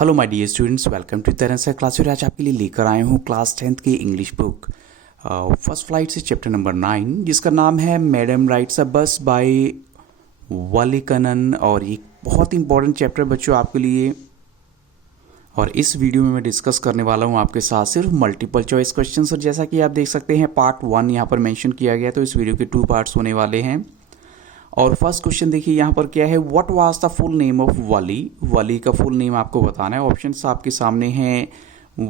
Hello my dear students, welcome to तरह से class. आज आपके लिए लेकर आए हूँ क्लास 10th की इंग्लिश बुक फर्स्ट फ्लाइट से चैप्टर नंबर 9, जिसका नाम है मैडम राइट्स अ बस बाय वालिकनन। और ये बहुत इंपॉर्टेंट चैप्टर बच्चों आपके लिए। और इस वीडियो में मैं डिस्कस करने वाला हूँ आपके साथ सिर्फ मल्टीपल चॉइस क्वेश्चंस। और जैसा कि आप देख सकते हैं पार्ट 1 यहाँ पर मेंशन किया गया, तो इस वीडियो के 2 पार्ट्स होने वाले हैं। और फर्स्ट क्वेश्चन देखिए यहाँ पर क्या है, what was the full name of Valli. Valli का फुल नेम आपको बताना है। ऑप्शंस आपके सामने हैं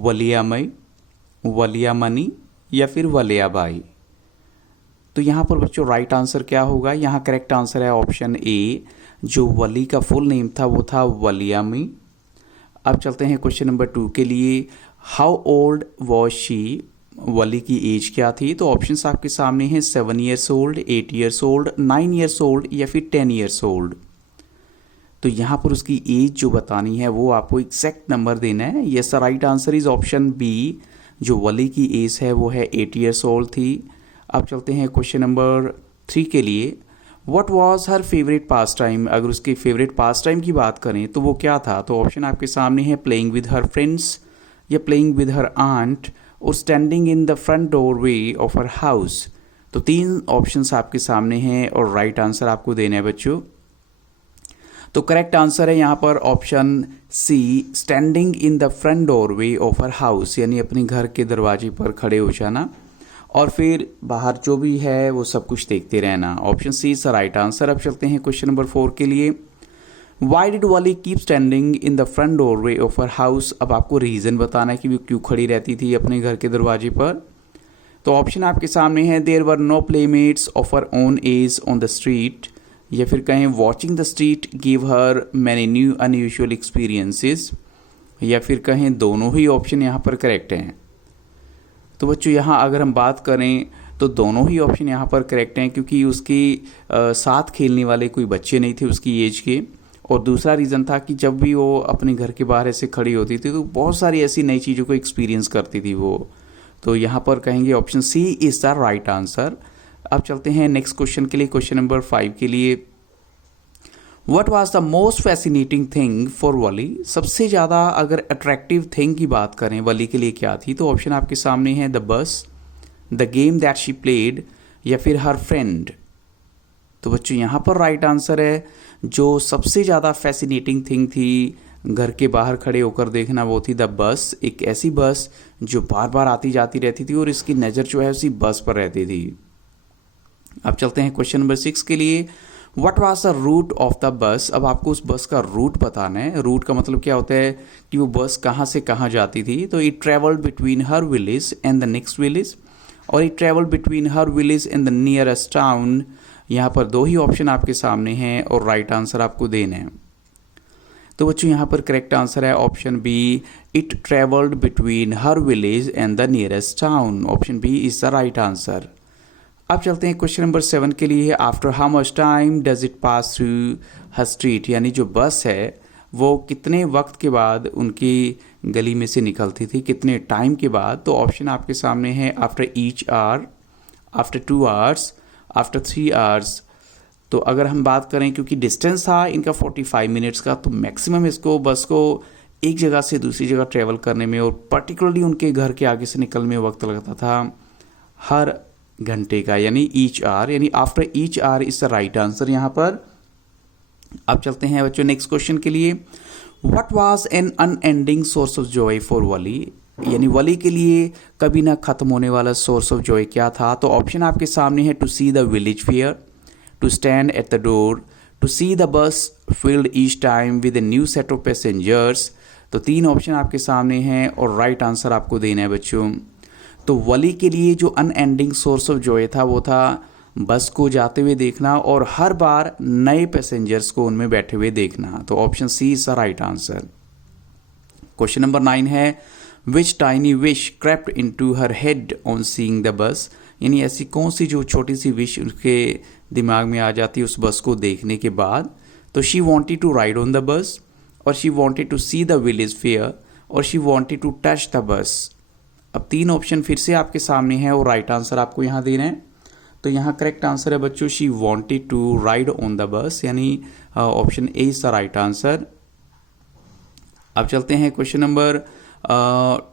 वलियामई, वलियामनी या फिर वलियाबाई। तो यहाँ पर बच्चों राइट आंसर क्या होगा, यहाँ करेक्ट आंसर है ऑप्शन ए। जो वली का फुल नेम था वो था वलियामी। अब चलते हैं क्वेश्चन नंबर 2 के लिए। हाउ ओल्ड वॉज शी, वली की एज क्या थी। तो ऑप्शंस आपके सामने हैं 7 years old, 8 years old, 9 years old या फिर 10 ईयर्स ओल्ड। तो यहाँ पर उसकी एज जो बतानी है वो आपको एग्जैक्ट नंबर देना है। Yes, right answer is option B. जो वली की एज है वो है 8 ईयर्स ओल्ड थी। अब चलते हैं क्वेश्चन नंबर 3 के लिए। What was her favourite pass time. अगर उसकी फेवरेट पास टाइम की बात करें तो वो क्या था। तो ऑप्शन आपके सामने है प्लेइंग विद हर फ्रेंड्स या प्लेइंग विद हर आंट और standing in the front doorway of her house. तो 3 ऑप्शंस आपके सामने हैं और राइट आंसर आपको देना है बच्चों। तो करेक्ट आंसर है यहाँ पर option C, standing in the front doorway of her house, यानी अपने घर के दरवाजे पर खड़े हो जाना और फिर बाहर जो भी है वो सब कुछ देखते रहना। Option C is right answer. अब चलते हैं क्वेश्चन नंबर 4 के लिए। Why did Valli keep standing in the front doorway of her house. अब आपको रीज़न बताना है कि वो क्यों खड़ी रहती थी अपने घर के दरवाजे पर। तो ऑप्शन आपके सामने है there were no playmates of her own age on the street, या फिर कहें watching the street give her many new unusual experiences, या फिर कहें दोनों ही ऑप्शन यहाँ पर करेक्ट हैं। तो बच्चों यहाँ अगर हम बात करें तो दोनों ही ऑप्शन यहाँ पर करेक्ट हैं, क्योंकि उसके साथ खेलने वाले कोई बच्चे नहीं थे उसकी एज के। और दूसरा रीज़न था कि जब भी वो अपने घर के बाहर ऐसे खड़ी होती थी तो बहुत सारी ऐसी नई चीज़ों को एक्सपीरियंस करती थी वो। तो यहाँ पर कहेंगे option C is the right answer. अब चलते हैं नेक्स्ट क्वेश्चन के लिए, क्वेश्चन नंबर 5 के लिए। What was the most fascinating thing for Valli. सबसे ज़्यादा अगर अट्रैक्टिव थिंग की बात करें वली के लिए क्या थी। तो ऑप्शन आपके सामने है the bus, the game that she played या फिर हर फ्रेंड। तो बच्चों यहाँ पर राइट आंसर है जो सबसे ज़्यादा फैसिनेटिंग थिंग थी घर के बाहर खड़े होकर देखना वो थी द बस। एक ऐसी बस जो बार बार आती जाती रहती थी और इसकी नज़र जो है उसी बस पर रहती थी। अब चलते हैं क्वेश्चन नंबर 6 के लिए। What was the route of the bus. अब आपको उस बस का रूट बताना है। रूट का मतलब क्या होता है कि वो बस कहाँ से कहाँ जाती थी। तो it travelled between her village and the next village, और it travelled between her village and the nearest town. यहाँ पर 2 ही ऑप्शन आपके सामने हैं और राइट आंसर आपको देना है। तो बच्चों यहाँ पर करेक्ट आंसर है option B, it travelled between her village and the nearest town. Option B is the right answer. अब चलते हैं क्वेश्चन नंबर 7 के लिए। After how much time does it pass through her street, यानी जो बस है वो कितने वक्त के बाद उनकी गली में से निकलती थी, कितने टाइम के बाद। तो ऑप्शन आपके सामने है after each hour, after 2 hours, after 3 hours. तो अगर हम बात करें क्योंकि डिस्टेंस था इनका 45 मिनट्स का, तो मैक्सिमम इसको बस को एक जगह से दूसरी जगह ट्रैवल करने में और पर्टिकुलरली उनके घर के आगे से निकलने में वक्त लगता था हर घंटे का, यानी ईच आवर, यानी after each our is the right answer यहाँ पर। अब चलते हैं बच्चों नेक्स्ट क्वेश्चन के लिए। What was an unending source of joy for Valli, यानी वली के लिए कभी ना खत्म होने वाला सोर्स ऑफ जॉय क्या था। तो ऑप्शन आपके सामने है to see the village fair, to stand at the door, to see the bus filled each time with a new set of passengers. तो 3 ऑप्शन आपके सामने हैं और राइट आंसर आपको देना है बच्चों। तो वली के लिए जो अनएंडिंग सोर्स ऑफ जॉय था वो था बस को जाते हुए देखना और हर बार नए पैसेंजर्स को उनमें बैठे हुए देखना। तो option C is the right answer. Question number 9 है which tiny wish crept into her head on seeing the bus, यानी ऐसी कौन सी जो छोटी सी विश उसके दिमाग में आ जाती है उस बस को देखने के बाद। तो she wanted to ride on the bus, और she wanted to see the village fair, और she wanted to touch the bus. अब 3 ऑप्शन फिर से आपके सामने हैं और राइट आंसर आपको यहाँ देना है। तो यहाँ करेक्ट आंसर है बच्चों she wanted to ride on the bus, यानी option A is the right answer. अब चलते हैं क्वेश्चन नंबर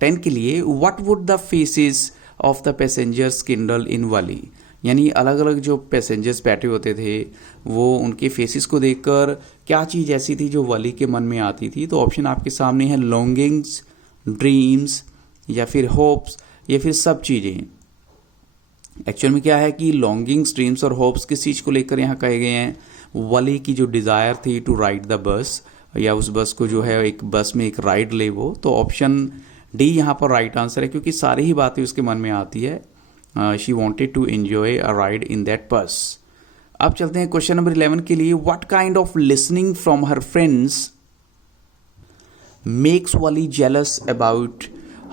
10 के लिए। What would the faces of the passengers kindle in Valli, यानी अलग अलग जो पैसेंजर्स बैठे होते थे वो उनके फेसेस को देखकर क्या चीज़ ऐसी थी जो वली के मन में आती थी। तो ऑप्शन आपके सामने है लॉन्गिंग्स, ड्रीम्स, या फिर होप्स, या फिर सब चीज़ें। एक्चुअल में क्या है कि लॉन्गिंग्स, ड्रीम्स और होप्स किस चीज़ को लेकर यहाँ कहे गए हैं? वली की जो डिज़ायर थी टू राइड द बस, या उस बस को जो है एक बस में एक राइड ले वो। तो ऑप्शन डी यहाँ पर राइट आंसर है, क्योंकि सारी ही बातें उसके मन में आती है। She wanted to enjoy a ride in that bus. अब चलते हैं क्वेश्चन नंबर 11 के लिए। What kind of listening from her friends makes Valli jealous about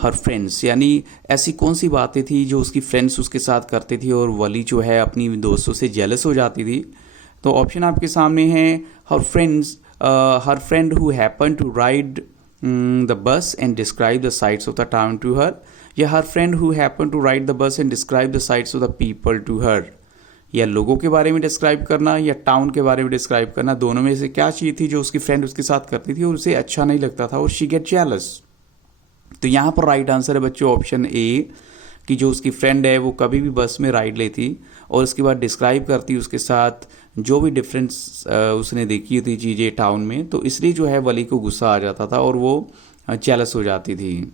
her friends, यानी ऐसी कौन सी बातें थी जो उसकी फ्रेंड्स उसके साथ करती थी और वली जो है अपनी दोस्तों से जेलस हो जाती थी। तो ऑप्शन आपके सामने है her friend who happen to ride the bus and describe the sights of the town to her, या her friend who happen to ride the bus and describe the sights of the people to her, या लोगों के बारे में describe करना या town के बारे में डिस्क्राइब करना। दोनों में से क्या चीज़ थी जो उसकी फ्रेंड उसके साथ करती थी और उसे अच्छा नहीं लगता था और शी गेट जेलस। तो यहाँ पर राइट आंसर है बच्चों ऑप्शन ए, कि जो उसकी फ्रेंड है वो कभी भी बस में राइड लेती और उसके बाद डिस्क्राइब करती उसके साथ जो भी डिफरेंस उसने देखी थी चीज़ें टाउन में, तो इसलिए जो है वली को गुस्सा आ जाता था और वो जेलस हो जाती थी।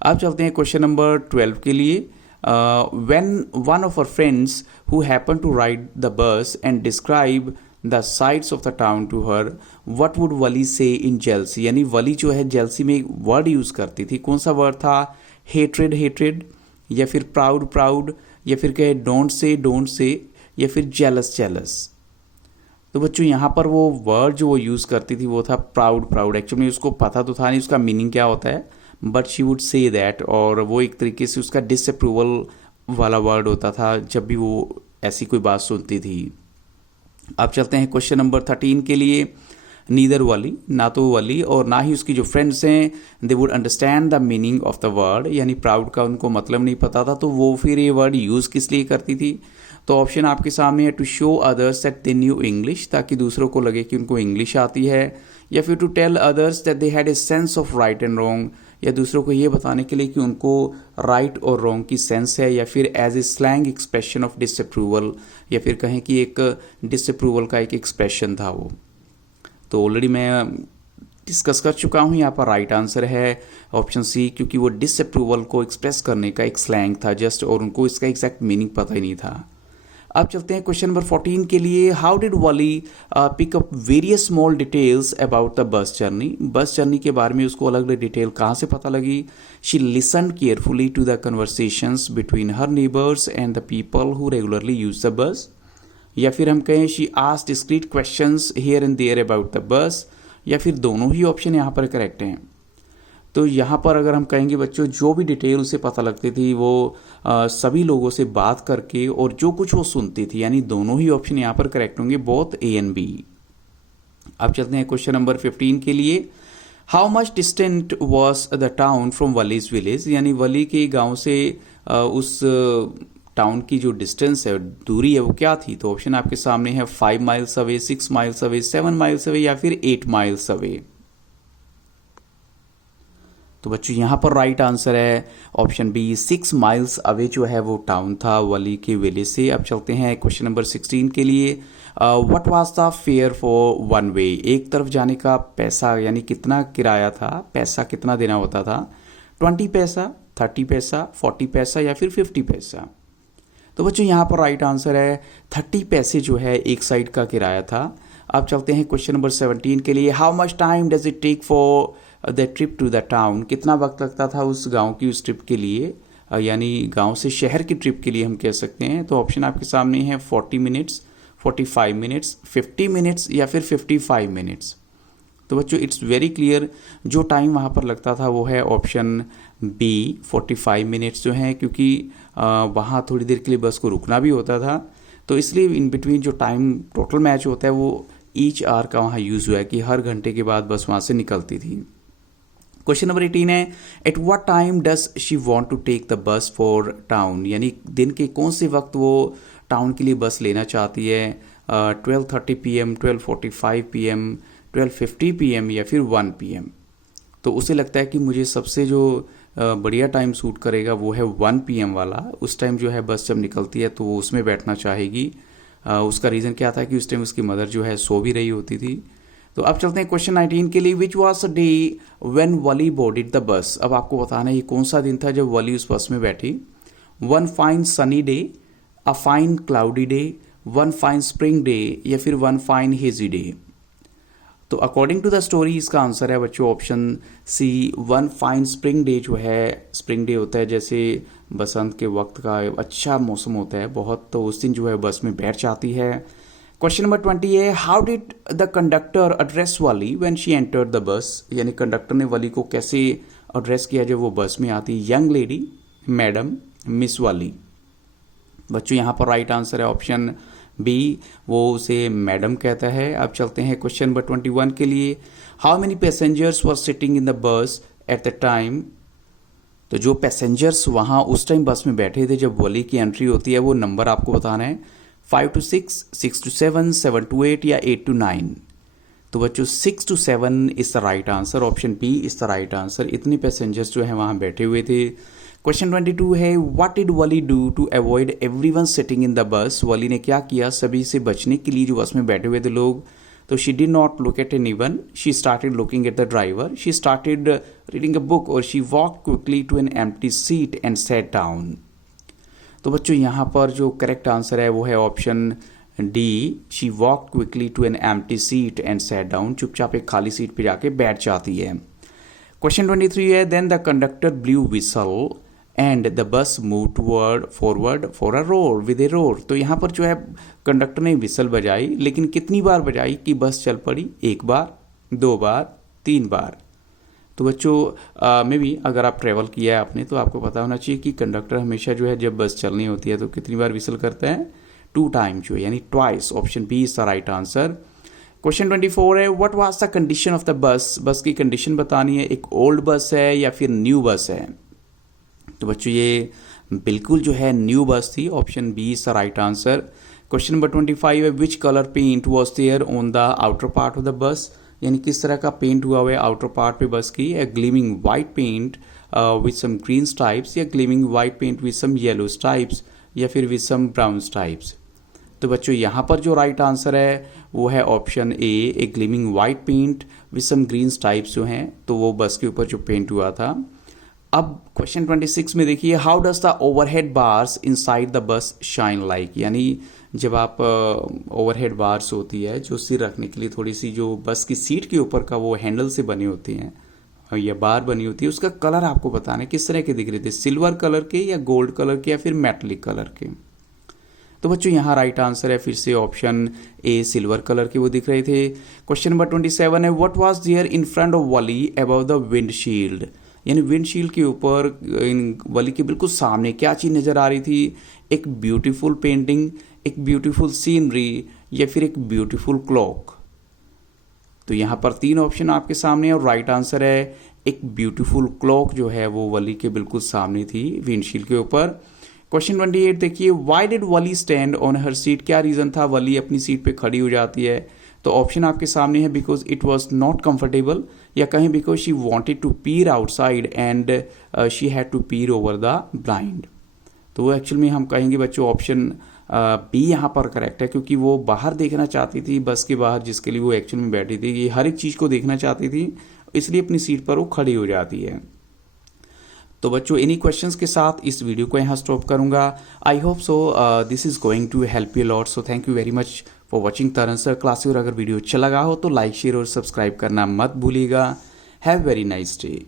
अब चलते हैं क्वेश्चन नंबर 12 के लिए। When one of our friends who happen to ride the bus and describe the sights of the town to her, what would Valli see in jealousy, यानी वली जो है जेलसी में एक वर्ड यूज़ करती थी। कौन सा वर्ड था? हेट्रेड हेट्रेड, या फिर प्राउड प्राउड, या फिर कहे डोंट से, या फिर जेलस जेलस। तो बच्चों यहाँ पर वो वर्ड जो वो यूज़ करती थी वो था प्राउड प्राउड। एक्चुअली उसको पता तो था नहीं उसका मीनिंग क्या होता है, but she would say that, और वो एक तरीके से उसका डिसअप्रूवल वाला वर्ड होता था जब भी वो ऐसी कोई बात सुनती थी। अब चलते हैं क्वेश्चन नंबर 13 के लिए। नीदर वली, ना तो वली और ना ही उसकी जो फ्रेंड्स हैं, they would understand the meaning of the word, यानी प्राउड का उनको मतलब नहीं पता था, तो वो फिर ये वर्ड यूज़ किस लिए करती थी? तो ऑप्शन आपके सामने है to show others that they knew English, ताकि दूसरों को लगे कि उनको इंग्लिश आती है, या फिर to tell others that they had a sense of right and wrong, या दूसरों को ये बताने के लिए कि उनको राइट और रॉन्ग की सेंस है, या फिर as a slang expression of disapproval, या फिर कहें कि एक डिसअप्रूवल का एक एक्सप्रेशन था वो। तो ऑलरेडी मैं डिस्कस कर चुका हूँ, यहाँ पर राइट आंसर है ऑप्शन सी, क्योंकि वो डिसअप्रूवल को एक्सप्रेस करने का एक स्लैंग था जस्ट, और उनको इसका एग्जैक्ट मीनिंग पता ही नहीं था। अब चलते हैं क्वेश्चन नंबर 14 के लिए। How did Valli pick up various small details about the bus journey, bus journey के बारे में उसको अलग अलग डिटेल कहाँ से पता लगी? She listened carefully to the conversations between her neighbours and the people who regularly use the bus, या फिर हम कहें she asked discreet questions here and there about the bus, या फिर दोनों ही ऑप्शन यहाँ पर करेक्ट हैं। तो यहाँ पर अगर हम कहेंगे बच्चों जो भी डिटेल उसे पता लगती थी वो सभी लोगों से बात करके और जो कुछ वो सुनती थी, यानी दोनों ही ऑप्शन यहाँ पर करेक्ट होंगे, बोथ ए एंड बी। अब चलते हैं क्वेश्चन नंबर 15 के लिए। How much distant was the town from Valli's village, यानी वली के गाँव से उस टाउन की जो डिस्टेंस है, दूरी है, वो क्या थी? तो ऑप्शन आपके सामने है 5 miles away, 6 miles away, 7 miles away, या फिर 8 माइल्स अवे। तो बच्चों यहाँ पर राइट आंसर है ऑप्शन बी, 6 माइल्स अवे जो है वो टाउन था वली के विलेज से। अब चलते हैं क्वेश्चन नंबर 16 के लिए। What was the fair for one way, एक तरफ जाने का पैसा, यानी कितना किराया था, पैसा कितना देना होता था? 20 पैसा, 30 पैसा, 40 पैसा, या फिर 50 पैसा। तो बच्चों यहाँ पर राइट आंसर है 30 पैसे जो है एक साइड का किराया था। अब चलते हैं क्वेश्चन नंबर 17 के लिए। How much time does it take for the trip to the town, कितना वक्त लगता था उस गांव की उस ट्रिप के लिए, यानी गांव से शहर की ट्रिप के लिए हम कह सकते हैं। तो ऑप्शन आपके सामने है 40 मिनट्स, 45 मिनट्स, 50 मिनट्स, या फिर 55 मिनट्स। तो बच्चों इट्स वेरी क्लियर, जो टाइम वहाँ पर लगता था वो है ऑप्शन बी, 45 मिनट्स जो है, क्योंकि वहाँ थोड़ी देर के लिए बस को रुकना भी होता था, तो इसलिए इन बिटवीन जो टाइम टोटल मैच होता है वो ईच आवर का वहाँ यूज़ हुआ है कि हर घंटे के बाद बस वहाँ से निकलती थी। क्वेश्चन नंबर 18 है। At what time does she want to take the bus for town, यानी दिन के कौन से वक्त वो टाउन के लिए बस लेना चाहती है? 12:30 PM, 12:45 PM, 12:50 PM, या फिर 1 PM। तो उसे लगता है कि मुझे सबसे जो बढ़िया टाइम सूट करेगा वो है 1 PM वाला। उस टाइम जो है बस जब निकलती है तो वो उसमें बैठना चाहेगी। उसका रीज़न क्या था कि उस टाइम उसकी मदर जो है सो भी रही होती थी। तो अब चलते हैं क्वेश्चन 19 के लिए। Which was the day when Wali boarded the bus. अब आपको बताना है ये कौन सा दिन था जब वली उस बस में बैठी। 1 fine sunny day, a fine cloudy day, 1 fine spring day या फिर 1 फाइन हेजी डे। तो अकॉर्डिंग टू द स्टोरी इसका आंसर है बच्चों option C 1 fine spring day. जो है स्प्रिंग डे होता है जैसे बसंत के वक्त का अच्छा मौसम होता है बहुत, तो उस दिन जो है बस में बैठ जाती है। क्वेश्चन नंबर 20 है how did the conductor address Wali when she entered the bus. यानी कंडक्टर ने वली को कैसे एड्रेस किया जब वो बस में आती। यंग लेडी, मैडम, मिस वली। बच्चों यहाँ पर राइट आंसर है ऑप्शन बी, वो उसे मैडम कहता है। अब चलते हैं क्वेश्चन नंबर 21 के लिए। How many passengers were sitting in the बस एट द टाइम। तो जो पैसेंजर्स वहाँ उस टाइम बस में बैठे थे जब वली की एंट्री होती है वो नंबर आपको बताना है। 5 to 6, 6 to 7, 7 to 8 या 8 to 9। तो बच्चों 6 to 7 is the right answer. Option B is the right answer. इतने पैसेंजर्स जो है वहाँ बैठे हुए थे। क्वेश्चन 22 है what did Valli do to avoid everyone sitting in the bus. Valli ने क्या किया सभी से बचने के लिए जो बस में बैठे हुए थे लोग। तो she did not look at anyone, she started looking at the driver, she started reading a book और she walked quickly to an empty seat and sat down. तो बच्चों यहाँ पर जो करेक्ट आंसर है वो है option D, she walked quickly to an empty seat and sat down. चुपचाप एक खाली सीट पे जाके बैठ जाती है। क्वेश्चन 23 है then the conductor blew whistle and the bus move forward for a roar with a roar. तो यहाँ पर जो है कंडक्टर ने विसल बजाई, लेकिन कितनी बार बजाई कि बस चल पड़ी। 1 बार, 2 बार, 3 बार। तो बच्चों में भी अगर आप ट्रैवल किया है आपने तो आपको पता होना चाहिए कि कंडक्टर हमेशा जो है जब बस चलनी होती है तो कितनी बार विसल करता है। 2 टाइम जो है यानी twice. Option B is the right answer. Question 24 है what was the condition of the bus. Bus की कंडीशन बतानी है, एक ओल्ड बस है या फिर न्यू बस है। तो बच्चों ये बिल्कुल जो है न्यू बस थी। Option B is the right answer. Question number 25 है which colour paint was there on the outer part of the bus. यानी किस तरह का पेंट हुआ हुआ है आउटर पार्ट पे बस की। A gleaming white paint with some green stripes या gleaming white paint with some yellow stripes या फिर विथ सम ब्राउन स्ट्राइप्स। तो बच्चों यहाँ पर जो राइट आंसर है वो है option A gleaming white paint with some green stripes जो हैं तो वो बस के ऊपर जो पेंट हुआ था। अब क्वेश्चन 26 में देखिए how does the overhead bars inside the bus shine like. यानी जब आप ओवरहेड बार्स होती है जो सिर रखने के लिए थोड़ी सी जो बस की सीट के ऊपर का वो हैंडल से बनी होती हैं या बार बनी होती है, उसका कलर आपको बताना है किस तरह के दिख रहे थे। सिल्वर कलर के या गोल्ड कलर के या फिर मेटलिक कलर के। तो बच्चों यहाँ राइट आंसर है फिर से ऑप्शन ए सिल्वर कलर के वो दिख रहे थे। क्वेश्चन नंबर 27 है what was there in front of Valli above the windshield. यानी विंडशील्ड के ऊपर इन वली के बिल्कुल सामने क्या चीज़ नज़र आ रही थी। एक ब्यूटीफुल पेंटिंग, एक ब्यूटीफुल सीनरी या फिर एक ब्यूटीफुल क्लॉक। तो यहाँ पर 3 ऑप्शन आपके सामने और राइट आंसर है एक ब्यूटीफुल क्लॉक जो है वो वली के बिल्कुल सामने थी विंडशील्ड के ऊपर। क्वेश्चन 28 देखिए why did Wali stand on her seat. क्या रीज़न था वली अपनी सीट पे खड़ी हो जाती है। तो ऑप्शन आपके सामने है because it was not comfortable या कहीं because she wanted to peer outside and she had to peer over the blind. तो वो एक्चुअल में हम कहेंगे बच्चों ऑप्शन बी यहाँ पर करेक्ट है क्योंकि वो बाहर देखना चाहती थी बस के बाहर जिसके लिए वो एक्चुअल में बैठी थी। ये हर एक चीज़ को देखना चाहती थी इसलिए अपनी सीट पर वो खड़ी हो जाती है। तो बच्चों इन्हीं क्वेश्चंस के साथ इस वीडियो को यहाँ स्टॉप करूँगा। I hope so this is going to help you lot. So thank you very much for watching Taran sir क्लास। और अगर वीडियो अच्छा लगा हो तो लाइक शेयर और सब्सक्राइब करना मत भूलिएगा। Have very nice day.